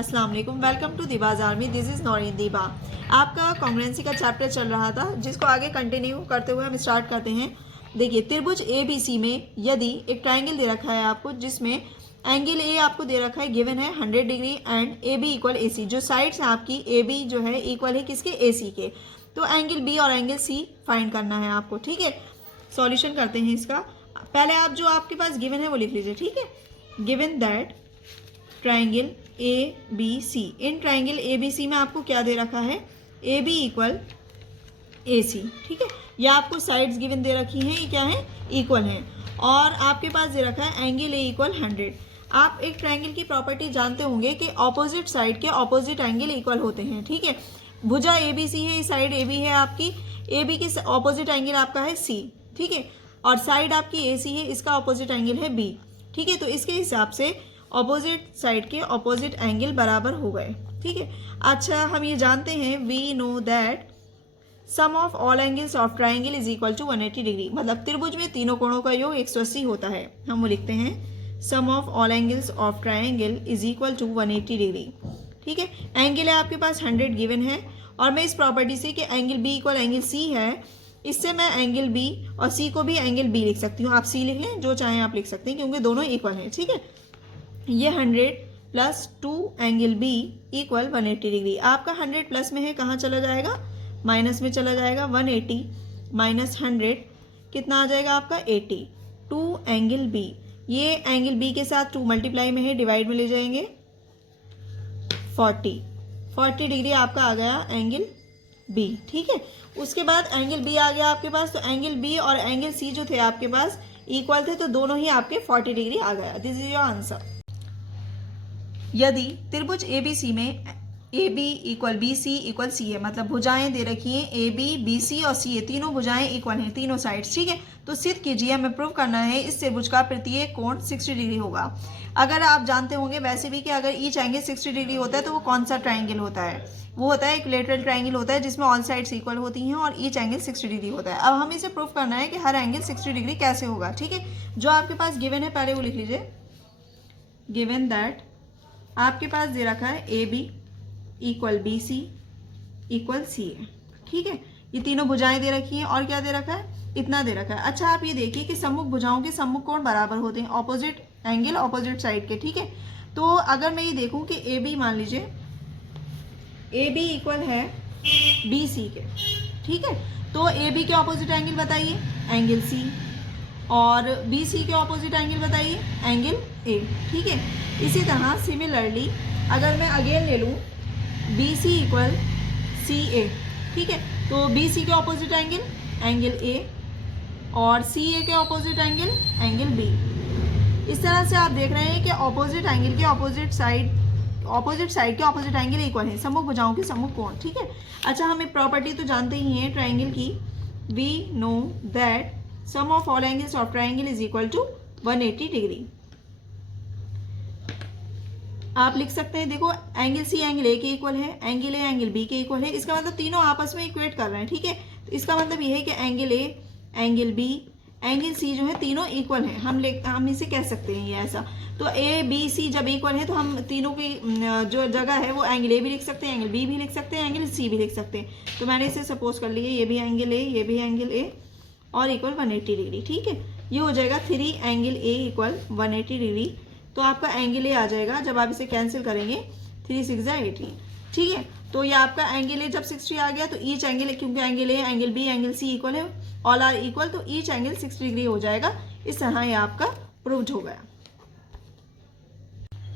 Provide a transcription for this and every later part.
अस्सलाम वालेकुम, welcome to Deebaj army. This is Naureen Deeba. आपका कॉन्ग्रुएंसी का चैप्टर चल रहा था, जिसको आगे कंटिन्यू करते हुए हम स्टार्ट करते हैं। देखिए, त्रिभुज ए बी सी में यदि एक ट्राइंगल दे रखा है आपको, जिसमें एंगल ए आपको दे रखा है, गिवन है 100 degree and A B equal A C. जो साइड्स हैं आपकी ए बी जो है इक्वल है किसके, ए सी के। तो एंगल बी और एंगल सी फाइंड करना है आपको। ठीक है, सॉल्यूशन करते हैं इसका। पहले आप जो आपके पास गिवन है वो लिख लीजिए। ठीक है, given that triangle A B C, in triangle A B C में आपको क्या दे रखा है, ए बी इक्वल ए सी। ठीक है, या आपको साइड्स गिवन दे रखी हैं, ये क्या है, इक्वल हैं। और आपके पास दे रखा है एंगल ए इक्वल 100। आप एक ट्राइंगल की प्रॉपर्टी जानते होंगे कि ऑपोजिट साइड के ऑपोजिट एंगल इक्वल होते हैं। ठीक है, भुजा ए बी सी है, इस साइड ए बी है आपकी, ए बी के ऑपोजिट एंगल आपका है सी। ठीक है, और साइड आपकी ए सी है, इसका ऑपोजिट एंगल है बी। ठीक है, तो इसके हिसाब से ऑपोजिट साइड के ऑपोजिट एंगल बराबर हो गए। ठीक है, अच्छा हम ये जानते हैं, we know that sum of all angles of triangle is equal to 180 degree. मतलब त्रिभुज में तीनों कोणों का योग 180 होता है। हम वो लिखते हैं, sum of all angles of triangle is equal to 180 degree. ठीक है, एंगल है आपके पास 100 गिवन है, और मैं इस प्रॉपर्टी से कि angle B equal angle C है, इससे मैं एंगल बी और सी को भी एंगल बी लिख सकती हूँ। आप सी लिख लें, जो चाहें आप लिख सकते हैं, क्योंकि दोनों इक्वल हैं। ठीक है, ये 100 plus 2 angle B equal 180 degree. आपका 100 प्लस में है, कहाँ चला जाएगा, माइनस में चला जाएगा। 180 माइनस 100 कितना आ जाएगा आपका, 80। 2 एंगल बी, ये एंगल बी के साथ 2 मल्टीप्लाई में है, डिवाइड में ले जाएंगे। 40 डिग्री आपका आ गया एंगल बी। ठीक है, उसके बाद एंगल बी आ गया आपके पास, तो एंगल बी और एंगल सी जो थे आपके पास इक्वल थे, तो दोनों ही आपके 40 डिग्री आ गया। This is your answer. यदि त्रिभुज ए बी सी में A B equal B C equal C है, मतलब भुजाएं दे रखी हैं ए बी बी सी और सी है, तीनों भुजाएं इक्वल हैं, तीनों साइड्स। ठीक है, तो सिद्ध कीजिए, हमें प्रूव करना है इस त्रिभुज का प्रत्येक कोण 60 डिग्री होगा। अगर आप जानते होंगे वैसे भी कि अगर ईच एंगल 60 डिग्री होता है, तो वो कौन सा ट्राइंगल होता है, वो होता है इक्विलेटरल ट्राइंगल होता है, जिसमें ऑल साइड्स इक्वल होती हैं और ईच एंगल 60 डिग्री होता है। अब हमें इसे प्रूव करना है कि हर एंगल 60 डिग्री कैसे होगा। ठीक है, जो आपके पास गिवन है पहले वो लिख लीजिए। गिवन दैट आपके पास दे रखा है A B equal B C equal C है। ठीक है, ये तीनों भुजाएं दे रखी हैं, और क्या दे रखा है, इतना दे रखा है। अच्छा, आप ये देखिए कि सम्मुख भुजाओं के सम्मुख कोण बराबर होते हैं, ऑपोजिट एंगल ऑपोजिट साइड के। ठीक है, तो अगर मैं ये देखूं कि ए बी, मान लीजिए ए बी इक्वल है बी सी के। ठीक है, तो ए बी के ऑपोजिट एंगल बताइए, एंगल सी, और बी सी के ऑपोजिट एंगल बताइए, एंगल ए। ठीक है, इसी तरह सिमिलरली अगर मैं अगेन ले लूँ बी सी इक्वल सी ए। ठीक है, तो बी सी के ऑपोजिट एंगल, एंगल ए, और सी ए के ऑपोजिट एंगल, एंगल बी। इस तरह से आप देख रहे हैं कि ऑपोजिट एंगल के ऑपोजिट साइड के ऑपोजिट एंगल इक्वल है, सम्मुख भुजाओं के सम्मुख कोण। ठीक है, अच्छा हम एक प्रॉपर्टी तो जानते ही हैं ट्राइंगल की, we know that sum of all angles of triangle is equal to 180 degree. आप लिख सकते हैं, देखो एंगल सी एंगल ए के इक्वल है, एंगल ए एंगल बी के इक्वल है, इसका मतलब तीनों आपस में इक्वेट कर रहे हैं। ठीक है, तो इसका मतलब ये है कि angle A angle B angle C जो है तीनों इक्वल हैं। हम इसे कह सकते हैं ये ऐसा। तो ए बी सी जब इक्वल है, तो हम तीनों की जो जगह है वो एंगल ए भी लिख सकते हैं, एंगल बी भी लिख सकते हैं, एंगल सी भी लिख सकते हैं। तो मैंने इसे सपोज कर लिया, ये भी एंगल ए, ये भी एंगल ए, और इक्वल 180 डिग्री। ठीक है, ये हो जाएगा 3 एंगल ए इक्वल 180 डिग्री। तो आपका एंगल ए आ जाएगा, जब आप इसे कैंसिल करेंगे 3 6 18। ठीक है, तो ये आपका एंगल ए जब 60 आ गया, तो ईच एंगल, क्योंकि angle A angle B angle C equal है, ऑल आर इक्वल, तो ईच एंगल 60 डिग्री हो जाएगा। इस तरह ये आपका प्रूव्ड हो गया।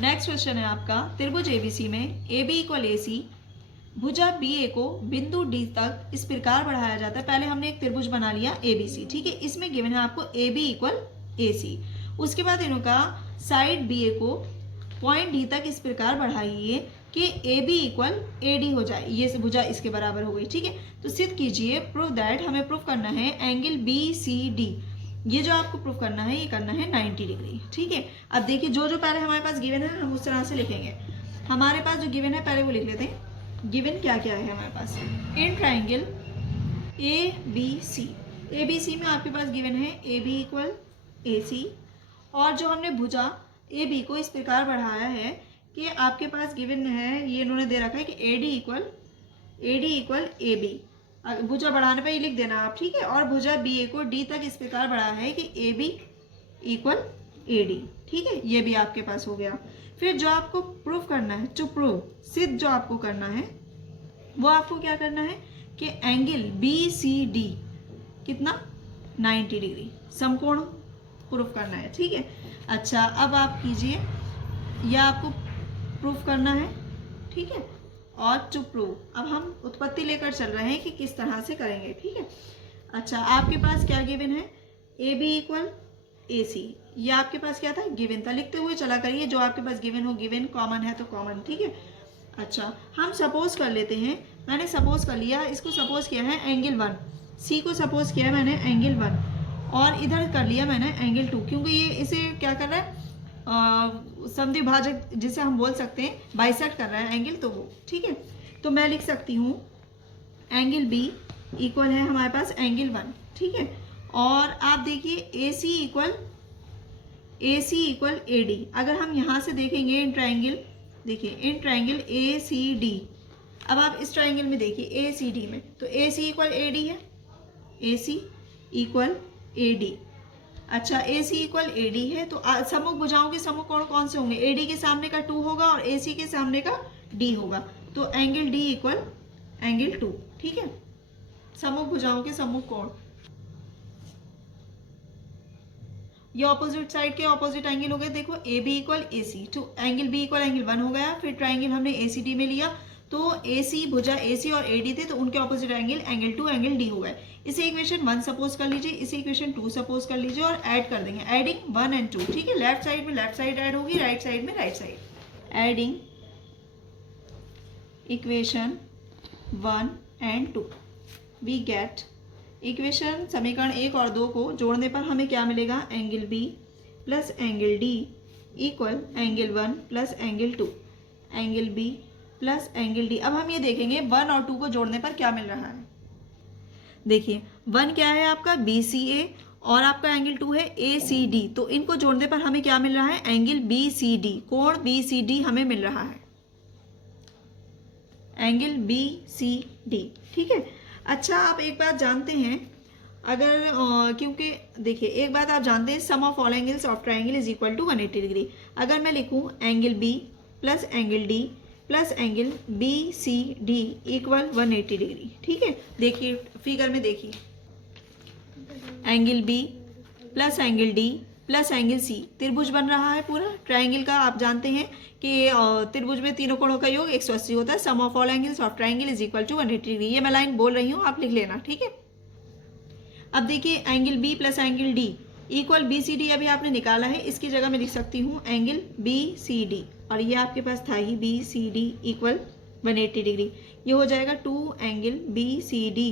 नेक्स्ट क्वेश्चन है आपका, त्रिभुज एबीसी में ए बी इक्वल ए सी, भुजा बी ए को बिंदु डी तक इस प्रकार बढ़ाया जाता है। पहले हमने एक त्रिभुज बना लिया ए बी सी। ठीक है, इसमें गिवन है आपको ए बी इक्वल ए सी। उसके बाद इनका साइड बी ए को पॉइंट डी तक इस प्रकार बढ़ाइए कि A B equal A D हो जाए, ये भुजा इसके बराबर हो गई। ठीक है, तो सिद्ध कीजिए, प्रूव दैट, हमें प्रूव करना है एंगल बी सी डी, ये जो आपको प्रूव करना है, ये करना है 90 डिग्री। ठीक है, अब देखिए जो पहले हमारे पास गिवन है हम उस तरह से लिखेंगे। हमारे पास जो गिवन है पहले वो लिख लेते हैं। गिवन क्या क्या है हमारे पास, इन ट्राइंगल ए बी सी में आपके पास गिवन है ए बी इक्वल ए सी, और जो हमने भुजा ए बी को इस प्रकार बढ़ाया है कि आपके पास गिवन है, ये इन्होंने दे रखा है कि AD इक्वल AB। भुजा बढ़ाने पर ये लिख देना आप, ठीक है। और भुजा BA को D तक इस प्रकार बढ़ाया है कि AB इक्वल AD, ठीक है। ये भी आपके पास हो गया। फिर जो आपको प्रूफ करना है, टू प्रूव, सिद्ध जो आपको करना है वो आपको क्या करना है कि एंगल BCD कितना 90 डिग्री समकोण प्रूफ करना है, ठीक है। अच्छा, अब आप कीजिए, यह आपको प्रूफ करना है, ठीक है। और टू प्रूव, अब हम उत्पत्ति लेकर चल रहे हैं कि किस तरह से करेंगे, ठीक है। अच्छा, आपके पास क्या गिवन है, AB इक्वल AC, ये आपके पास क्या था, गिवन था। लिखते हुए चला करिए, जो आपके पास गिवन हो गिवन, कॉमन है तो कॉमन, ठीक है। अच्छा, हम सपोज कर लेते हैं, मैंने सपोज कर लिया, इसको सपोज किया है एंगल 1, C को सपोज किया है मैंने एंगल 1, और इधर कर लिया मैंने एंगल 2, क्योंकि ये इसे क्या कर रहा है, समद्विभाजक जिसे हम बोल सकते हैं, बाइसेक्ट कर रहा है एंगल, तो वो, ठीक है। तो मैं लिख सकती हूँ एंगल B इक्वल है हमारे पास एंगल 1, ठीक है। और आप देखिए AC इक्वल AD। अगर हम यहाँ से देखेंगे इन ट्राइंगल, देखिए इन ट्राइंगल ACD, अब आप इस ट्राइंगल में देखिए ACD में, तो AC इक्वल AD है, AC इक्वल AD। अच्छा, AC इक्वल AD है, तो सम्मुख भुजाओं के सम्मुख कोण कौन से होंगे, AD के सामने का 2 होगा और AC के सामने का D होगा, तो एंगल D इक्वल एंगल 2, ठीक है। सम्मुख भुजाओं के सम्मुख कोण, ये ऑपोजिट साइड के ऑपोजिट एंगल हो गए। देखो AB इक्वल AC, तो एंगल B इक्वल एंगल 1 हो गया। फिर ट्राइंगल हमने ACD में लिया, तो AC भुजा AC और AD थे, तो उनके ऑपोजिट एंगल 2 एंगल D हो गए। इसे इक्वेशन 1 सपोज कर लीजिए, इसे इक्वेशन 2 सपोज कर लीजिए और ऐड कर देंगे, एडिंग 1 एंड 2, ठीक है। लेफ्ट साइड में लेफ्ट साइड ऐड होगी, राइट साइड में right side. Adding equation 1 and 2, we get equation, समीकरण 1 और 2 को जोड़ने पर हमें क्या मिलेगा, angle B plus angle D equal angle 1 plus angle 2, angle B plus angle D। अब हम ये देखेंगे 1 और 2 को जोड़ने पर क्या मिल रहा है। देखिए 1 क्या है आपका BCA और आपका एंगल 2 है ACD, तो इनको जोड़ने पर हमें क्या मिल रहा है, एंगल BCD, कोण BCD हमें मिल रहा है, एंगल BCD, ठीक है। अच्छा, आप एक बात जानते हैं, अगर क्योंकि देखिए एक बात आप जानते हैं, sum of all angles of triangle is equal to 180 degree. अगर मैं लिखूं angle B plus angle D plus angle BCD equal 180 degree, ठीक है। देखिए फिगर में देखिए, angle B plus angle D plus angle C, त्रिभुज बन रहा है पूरा ट्राइंगल का। आप जानते हैं कि त्रिभुज में तीनों कोणों का योग 180 होता है। Sum of all angles of triangle is equal to 180 degree. ये मैं लाइन बोल रही हूँ, आप लिख लेना, ठीक है। अब देखिए angle B plus angle D equal BCD, अभी आपने निकाला है, इसकी जगह मैं लिख सकती हूँ एंगल BCD, और ये आपके पास था ही BCD इक्वल 180 डिग्री। ये हो जाएगा 2 एंगल BCD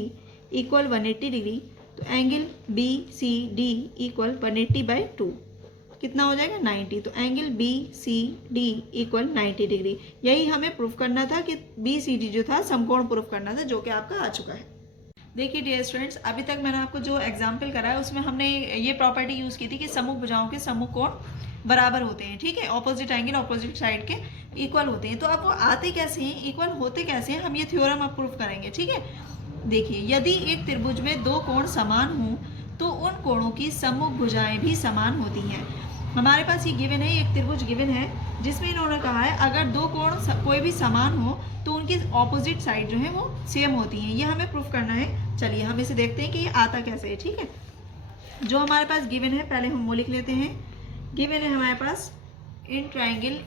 इक्वल 180 डिग्री, तो एंगल BCD इक्वल 180/2 कितना हो जाएगा, 90। तो एंगल BCD इक्वल 90 डिग्री। यही हमें प्रूफ करना था कि BCD जो था समकोण प्रूफ करना था, जो कि आपका आ चुका है। देखिए डियर स्टूडेंट्स, अभी तक मैंने आपको जो एग्जाम्पल करा है उसमें हमने ये प्रॉपर्टी यूज़ की थी कि सम्मुख भुजाओं के सम्मुख कोण बराबर होते हैं, ठीक है। ऑपोजिट एंगल ऑपोजिट साइड के इक्वल होते हैं। तो अब वो आते कैसे हैं, इक्वल होते कैसे हैं, हम ये थ्योरम अब प्रूफ करेंगे, ठीक है। देखिए यदि एक त्रिभुज में 2 कोण समान हों तो उन कोणों की सम्मुख भुजाएं भी समान होती हैं। हमारे पास ये गिवन है, एक त्रिभुज गिवन है जिसमें इन्होंने कहा है अगर 2 कोण कोई भी समान हो तो उनकी ऑपोजिट साइड जो है वो सेम होती हैं। ये हमें प्रूफ करना है। चलिए हम इसे देखते हैं कि ये आता कैसे है, ठीक है। जो हमारे पास गिवन है पहले हम वो लिख लेते हैं। गिवन है हमारे पास इन ट्राइंगल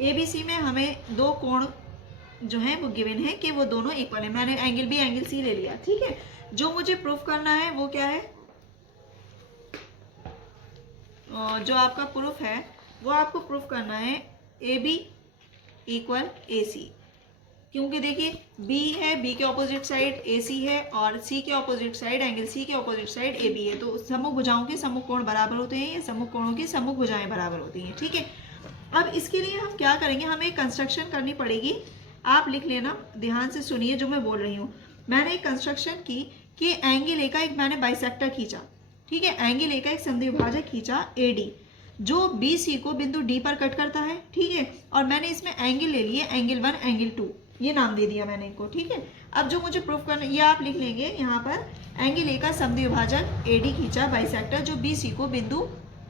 ABC में हमें 2 कोण जो है वो गिवन है कि वो दोनों इक्वल है। मैंने एंगल B एंगल C ले लिया, ठीक है। जो मुझे प्रूफ करना है वो क्या है, जो आपका प्रूफ है वो आपको प्रूफ करना है AB इक्वल AC, क्योंकि देखिए B है, B के ऑपोजिट साइड AC है और C के ऑपोजिट साइड एंगल C के ऑपोजिट साइड AB है। तो सम्मुख भुजाओं के सम्मुख कोण बराबर होते हैं, या सम्मुख कोणों की सम्मुख भुजाएं बराबर होती हैं, ठीक है। अब इसके लिए हम क्या करेंगे, हमें एक कंस्ट्रक्शन करनी पड़ेगी। आप लिख लेना, ध्यान से सुनिए जो मैं बोल रही हूँ। मैंने एक कंस्ट्रक्शन की कि एंगल A का एक मैंने बाइसेक्टर खींचा, ठीक है। एंगल A का एक समद्विभाजक खींचा AD, जो बी सी को बिंदु डी पर कट करता है, ठीक है, और मैंने इसमें एंगल ले लिए, एंगल 1 एंगल 2, ये नाम दे दिया मैंने इनको, ठीक है। अब जो मुझे प्रूफ करना, ये आप लिख लेंगे यहाँ पर, एंगल ए का समद्विभाजक ए डी खींचा बाइसेक्टर जो बी सी को बिंदु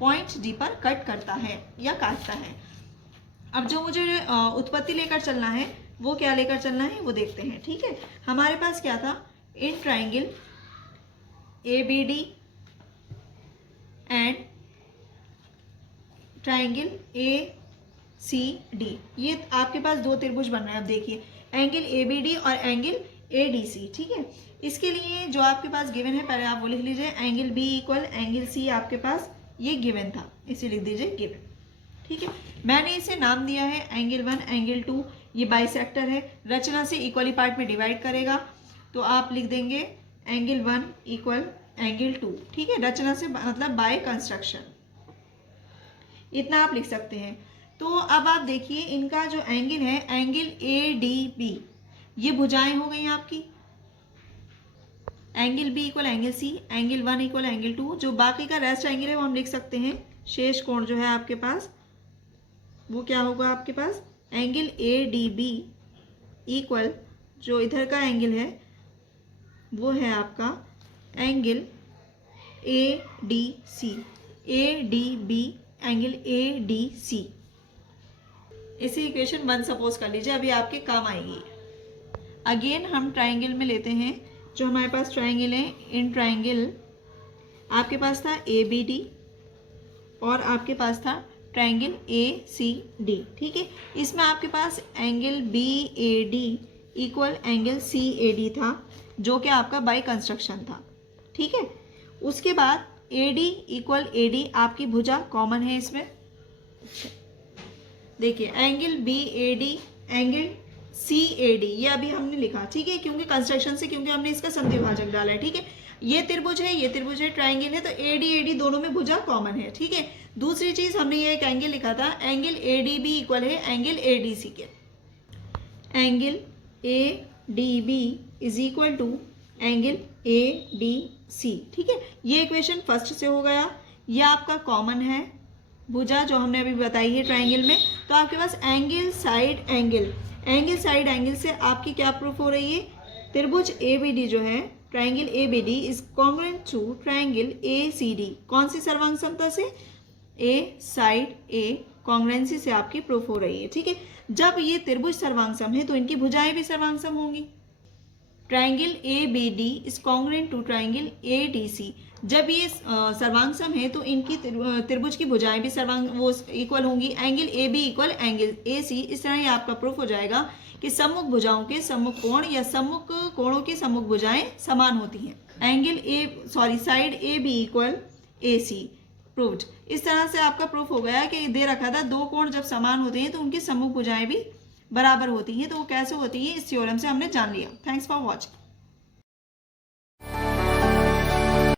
पॉइंट डी पर कट करता है या काटता है। अब जो मुझे उत्पत्ति लेकर चलना है वो क्या लेकर चलना है वो देखते हैं, ठीक है। हमारे पास क्या था, in triangle A B D and triangle A C D, ये आपके पास दो त्रिभुज बन रहे हैं। अब देखिए एंगल ए बी डी और एंगल ए डी सी, ठीक है। इसके लिए जो आपके पास गिवन है पहले आप वो लिख लीजिए, angle B equal angle C आपके पास ये गिवन था, इसे लिख दीजिए गिवन, ठीक है। मैंने इसे नाम दिया है एंगल 1 एंगल 2, ये बाइसेक्टर है, रचना से इक्वली पार्ट में डिवाइड करेगा, तो आप लिख देंगे एंगल 1 इक्वल एंगल 2, ठीक है, रचना से मतलब बाय कंस्ट्रक्शन, इतना आप लिख सकते हैं। तो अब आप देखिए इनका जो एंगल है, एंगल ए डी बी, ये भुजाएं हो गई आपकी, angle B equal angle C, angle 1 equal angle 2, जो बाकी का रेस्ट एंगल है वो हम लिख सकते हैं, शेष कोण जो है आपके पास वो क्या होगा आपके पास, angle A D B equal जो इधर का एंगल है वो है आपका angle A D C, A D B angle A D C. इसे इक्वेशन 1 सपोज कर लीजिए, अभी आपके काम आएगी। अगेन हम ट्राइंगल में लेते हैं, जो हमारे पास ट्राइंगल है, इन ट्राइंगल आपके पास था ए बी डी और आपके पास था ट्राइंगल ए सी डी, ठीक है। इसमें आपके पास angle B A D equal angle C A D था, जो कि आपका बाय कंस्ट्रक्शन था, ठीक है। उसके बाद A D equal A D आपकी भुजा कॉमन है इसमें, देखिए angle B A D angle C A D, ये अभी हमने लिखा, ठीक है, क्योंकि कंस्ट्रक्शन से, क्योंकि हमने इसका समद्विभाजक डाला है, ठीक है। ये त्रिभुज है, ये त्रिभुज है, ट्राइंगल है, तो ए डी दोनों में भुजा कॉमन है, ठीक है। दूसरी चीज हमने ये एक एंगल लिखा था, angle A D B equal है एंगल ए डी सी के, angle A D B is equal to angle A D C, ठीक है। ये इक्वेशन फर्स्ट से हो गया, ये आपका कॉमन है भुजा जो हमने अभी बताई है ट्राइंगल में। तो आपके पास angle side angle, angle side angle से आपकी क्या प्रूफ हो रही है, त्रिभुज ए बी डी जो है, triangle A B D is congruent to triangle A C D, कौन सी सर्वांग समता से, ए साइड ए कॉन्ग्रुएंसी से आपकी प्रूफ हो रही है, ठीक है। जब ये त्रिभुज सर्वांग सम है तो इनकी भुजाएं भी सर्वांग सम होंगी। Triangle A B D is congruent to triangle A D C, जब ये सर्वांग सम है तो इनकी त्रिभुज की भुजाएं भी सर्वांग वो इक्वल होंगी, angle A B equal angle A C. इस तरह ये आपका प्रूफ हो जाएगा कि सम्मुख भुजाओं के सम्मुख कोण या सम्मुख कोणों की सम्मुख भुजाएं समान होती हैं। Angle side A B equal A C proved. इस तरह से आपका प्रूफ हो गया कि दे रखा था दो कोण जब समान होते हैं तो उनकी सम्मुख भुजाएं भी बराबर होती हैं। तो वो कैसे होती है इस थ्योरम से हमने जान लिया। Thanks for watching.